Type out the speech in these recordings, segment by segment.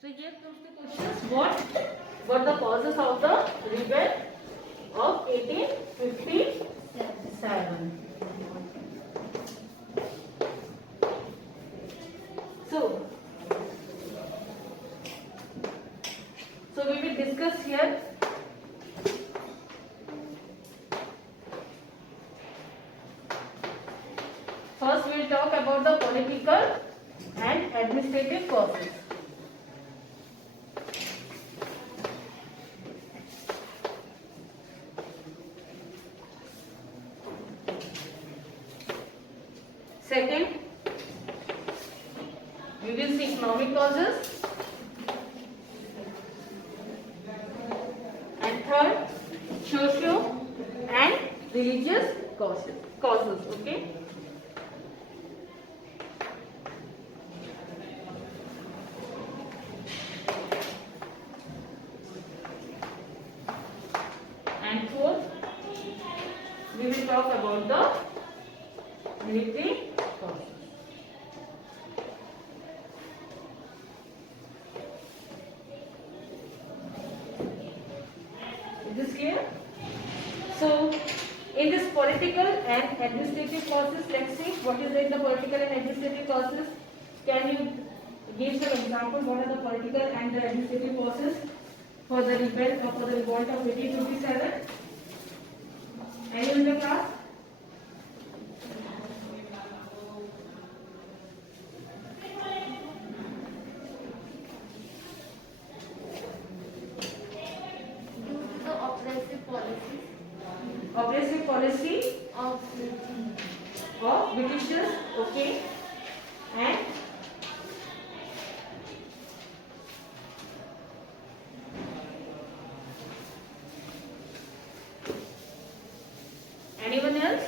So here comes the questions. What were the causes of the rebel of 1857? So we will discuss here. First we will talk about the political and administrative causes. Second, we will see economic causes. And third, socio and religious causes. Okay. And fourth, we will talk about the military causes. Is this clear? So, in this political and administrative causes, let's see what is in the political and administrative causes. Can you give some examples? What are the political and the administrative causes for the revolt of 1857? Anyone in the class? Oppressive policy of Britishers, okay, and anyone else?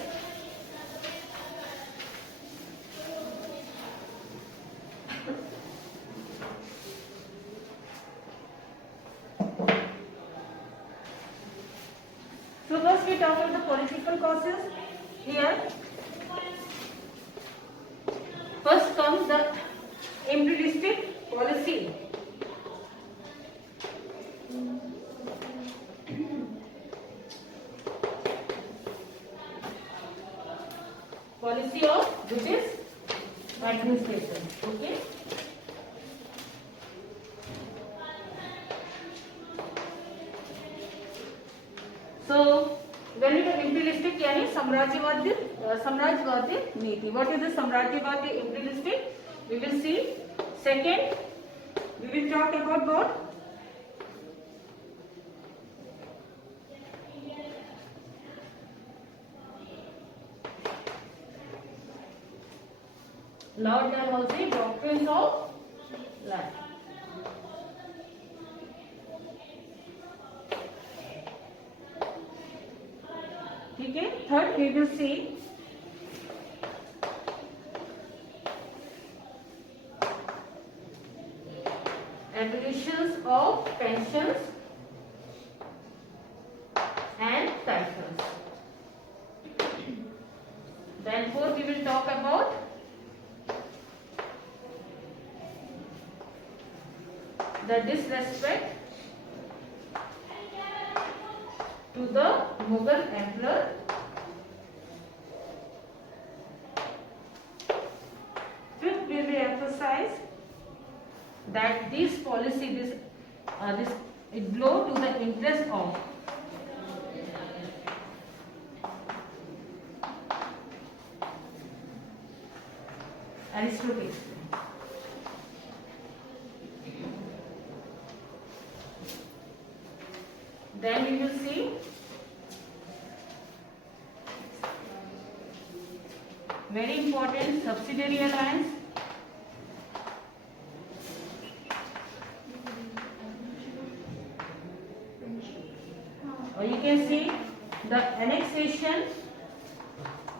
So first we talk about the political causes. Here, first comes the imperialistic policy. Policy of British administration. Okay. So when we talk imperialistic, यानी साम्राज्यवादी नीति. What is the साम्राज्यवादी imperialistic? We will see. Second, we will talk about what? Lord Dalhousie doctrines of life. Okay. Third, we will see abolitions of pensions and titles. Then fourth, we will talk about the disrespect to the Mughal emperor. Fifth, we will emphasize that this policy, it blow to the interest of Aristotle. Then we will see very important subsidiary alliance. Or you can see the annexation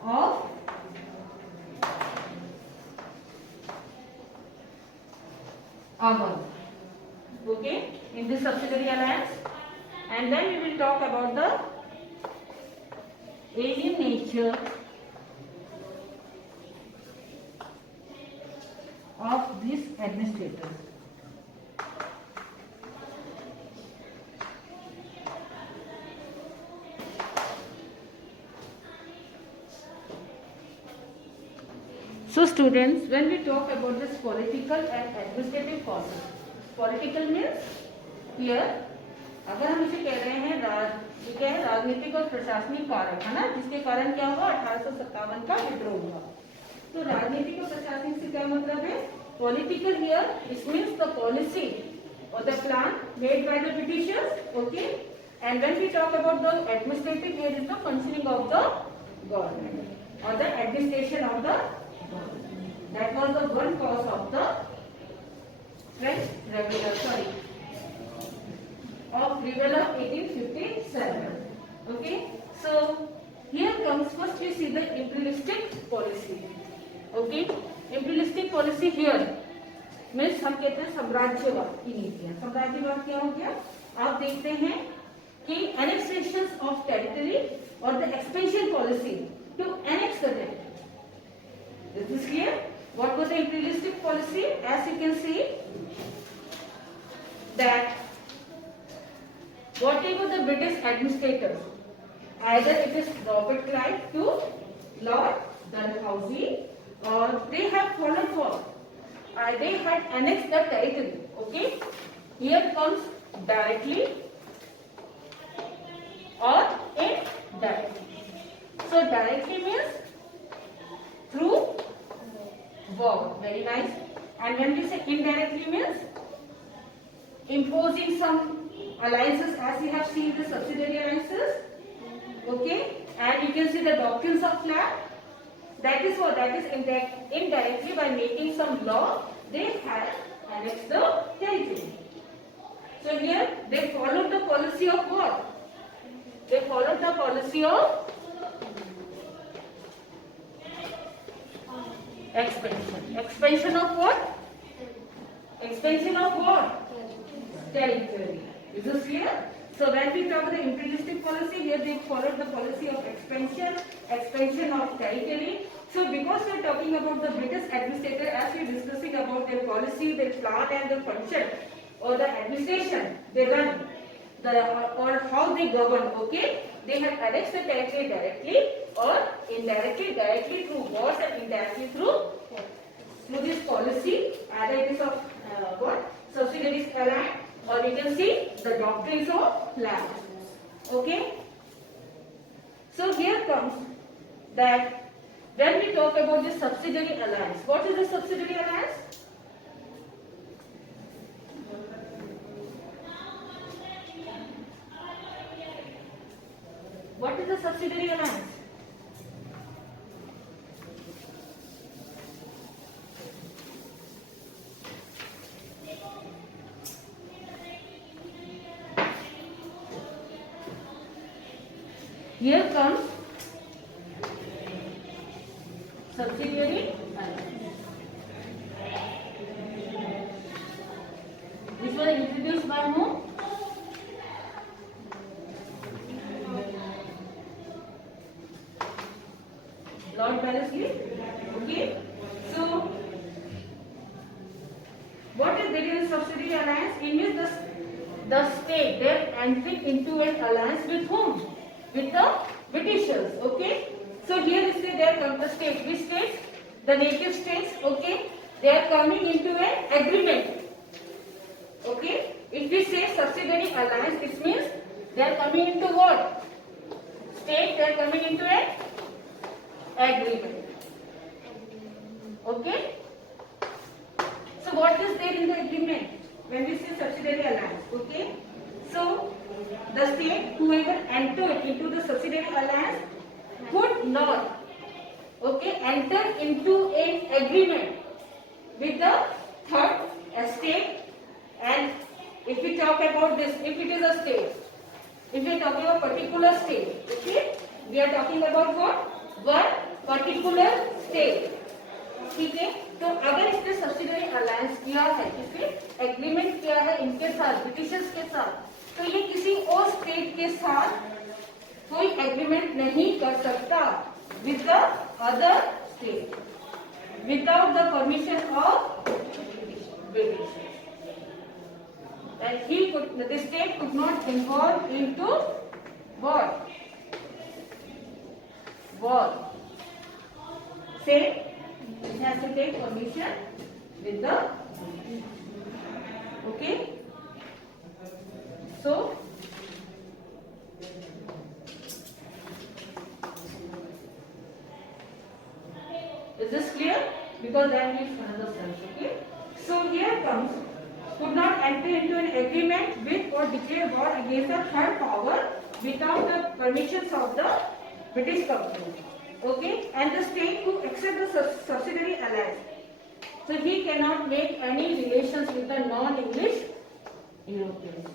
of Awadh. Okay, in this subsidiary alliance. And then we will talk about the alien nature of these administrators. So students, when we talk about this political and administrative causes, political means here, अगर हम इसे कह रहे हैं ये क्या है, राजनीतिक और प्रशासनिक कारक है ना, जिसके कारण क्या हुआ, 1857 का विद्रोह हुआ। तो राजनीतिक और प्रशासनिक से क्या मतलब है? Political here, it means the policy or the plan made by the Britishers, okay? And when we talk about the administrative, here is the functioning of the government or the administration of the government. That was the one cause of the French Revolution, of Revolt of 1857. Okay, so here comes first we see the imperialistic policy. Okay, imperialistic policy here means हम कहते हैं साम्राज्यवाद की नीतियां। साम्राज्यवाद क्या हो गया? आप देखते हैं कि annexation of territory or the expansion policy to annex the territory. Is this clear? What was the imperialistic policy? As you can see that whatever the British administrators, either it is Robert Clive to Lord Dalhousie, or they have followed what? They had annexed the territory. Okay, here comes directly or indirectly. So directly means through war. Very nice. And when we say indirectly means imposing some alliances, as we have seen the subsidiary alliances. Okay, and you can see the doctrines of flag. That is what? That is indirectly by making some law, they have annexed the territory. So here they followed the policy of what? They followed the policy of expansion. Expansion of what? Expansion of what? Territory. Is this clear? So when we talk about the imperialistic policy, here they followed the policy of expansion, expansion of territory. So because we are talking about the British administrator, as we are discussing about their policy, their plan and the function or the administration they run, or how they govern, okay? They have annexed the territory directly or indirectly, directly through wars and indirectly through this policy, either it is of what? Subsidiaries allied, or we can see the doctrines of land. Okay? So here comes that when we talk about the subsidiary alliance, what is the subsidiary alliance? What is the subsidiary alliance? Here comes subsidiary alliance. This was introduced by whom? Lord Wellesley. Okay. So, what is there in subsidiary alliance? It means the state, they are entering into an alliance with whom? With the Britishers. Okay. So here we say they are the state. Which states? The native states. Okay. They are coming into an agreement. Okay. If we say subsidiary alliance, it means they are coming into what? State. They are coming into an agreement. Okay. So what is there in the agreement when we say subsidiary alliance? Okay. So the state whoever entered into the subsidiary alliance could not, okay, enter into an agreement with the third state. And if we talk about this, if it is a state, if we are talking about particular state, okay, we are talking about what? One particular state. ठीक है, तो अगर इसने subsidiary alliance किया है, इसने agreement किया है इनके साथ, ब्रिटिशर्स के साथ, तो ये किसी और स्टेट के साथ कोई एग्रीमेंट नहीं कर सकता with the other state without the permission of British. And he could, the state could not involve into what? War. Say It has to take permission with the okay. So is this clear? Because that makes another sense. Okay. So here comes could not enter into an agreement with or declare war against a third power without the permissions of the British company. Okay, and the state who accept the subsidiary alliance. So he cannot make any relations with the non-English Europeans.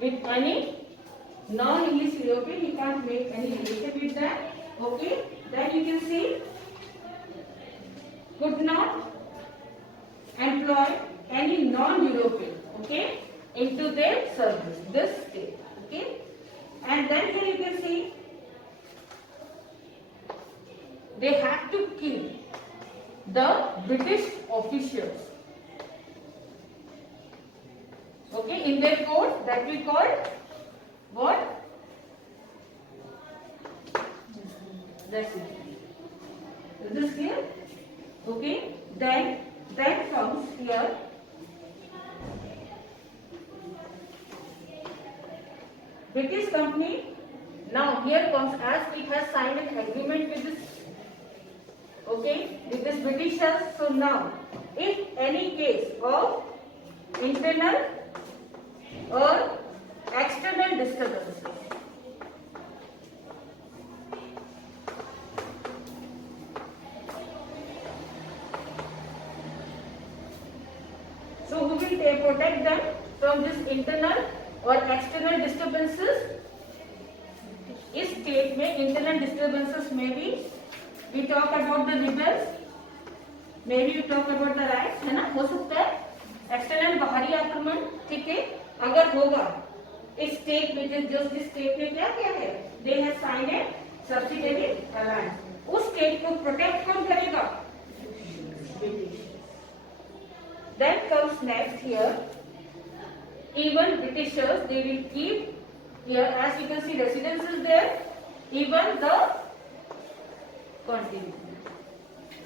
With any non-English European, he can't make any relation with that. Okay, then you can see could not employ any non-European, okay, into their service, this state, okay. And then here you can see they have to kill the British officials, okay, in their court that we call what? That's it. Is this clear? Okay. Then comes here British company. Now here comes as it has signed an agreement with this, okay, with this Britishers. So now, if any case of internal or external disturbances, so who will protect them from this internal or external disturbances? इस state में internal disturbances में भी we talk about the rebels, maybe we talk about the riots, है ना, हो सकता है external बाहरी आक्रमण, ठीक है, अगर होगा इस स्टेट में जो स्टेट में क्या क्या है, they have signed a subsidiary alliance, उस स्टेट को प्रोटेक्ट कौन करेगा? Then comes next here, even Britishers, they will keep here, as you can see, residence is there, even the contingent.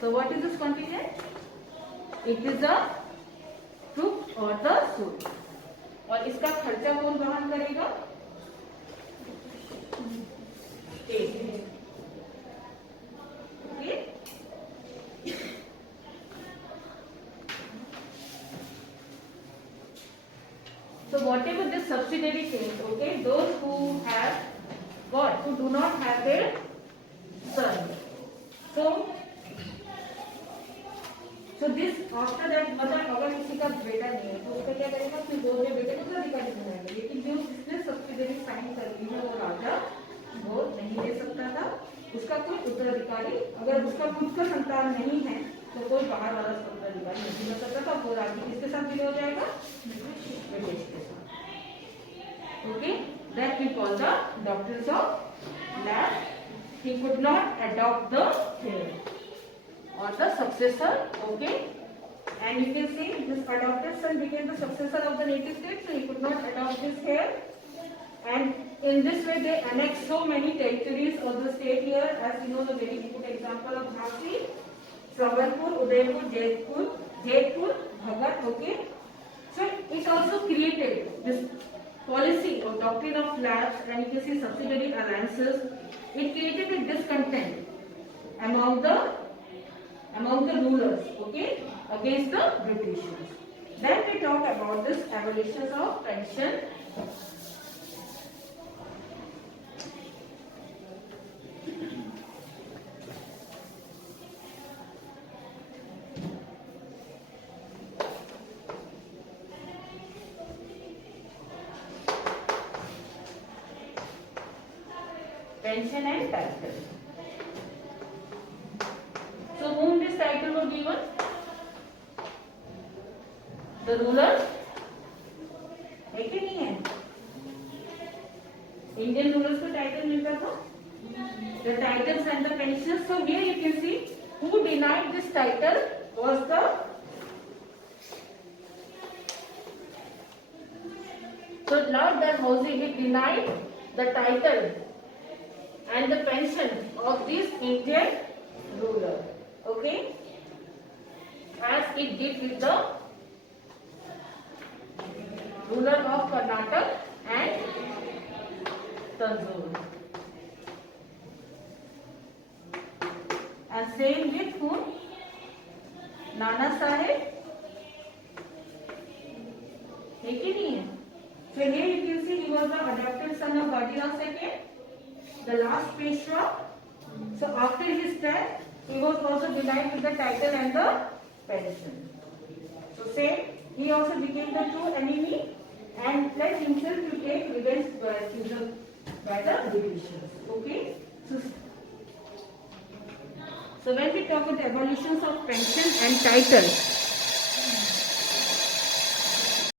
So what is this contingent? It is the troop or the soldier. और इसका खर्चा कौन वहन करेगा? State. Okay. So whatever the subsidiary things, okay, those who have what, who do not have their son. So this after that, मतलब अगर किसी का बेटा नहीं है तो उसका क्या करेगा? फिर दो बेटे को अधिकारी बनाएंगे, लेकिन जो जिसने सब्सिडरी साइन कर दी है वो राजा वो नहीं दे सकता था, उसका कोई उत्तराधिकारी, अगर उसका खुद का संतान नहीं है तो कोई बाहर वाला उत्तराधिकारी नहीं दे सकता था, वो राज्य किसके साथ विलय हो जाएगा? ब्रिटिश के साथ. Okay, that we call the doctrines of lapse. He could not adopt the heir or the successor. Okay, and you can see this adopted son became the successor of the native state, so he could not adopt this heir. And in this way, they annexed so many territories of the state here. As you know, the very good example of Jhansi, Sabarpur, Udaipur, Jaipur, Bhagat. Okay, so it also created this policy of doctrine of lapse, and you can see subsidiary alliances. It created a discontent among the rulers, okay, against the Britishers. Then we talk about this abolition of pension. Pension and title. So whom this title was given? The rulers. है कि नहीं है? Indian rulers को title मिलता था. The titles and the pensions. So here you can see who denied this title was the So Lord Dalhousie, he denied the title and the pension of this Indian ruler. Okay, as it did with the ruler of Karnataka and Tanjore. And same with whom? Nana Sahib. है कि नहीं है? So here you can see he was the adopted son of Bajirao II, the last Peshwa. So after his death, he was also denied with the title and the pension. So same, he also became the true enemy and pledged himself to take revenge by the Britishers. Okay. So when we talk about the evolutions of pension and title,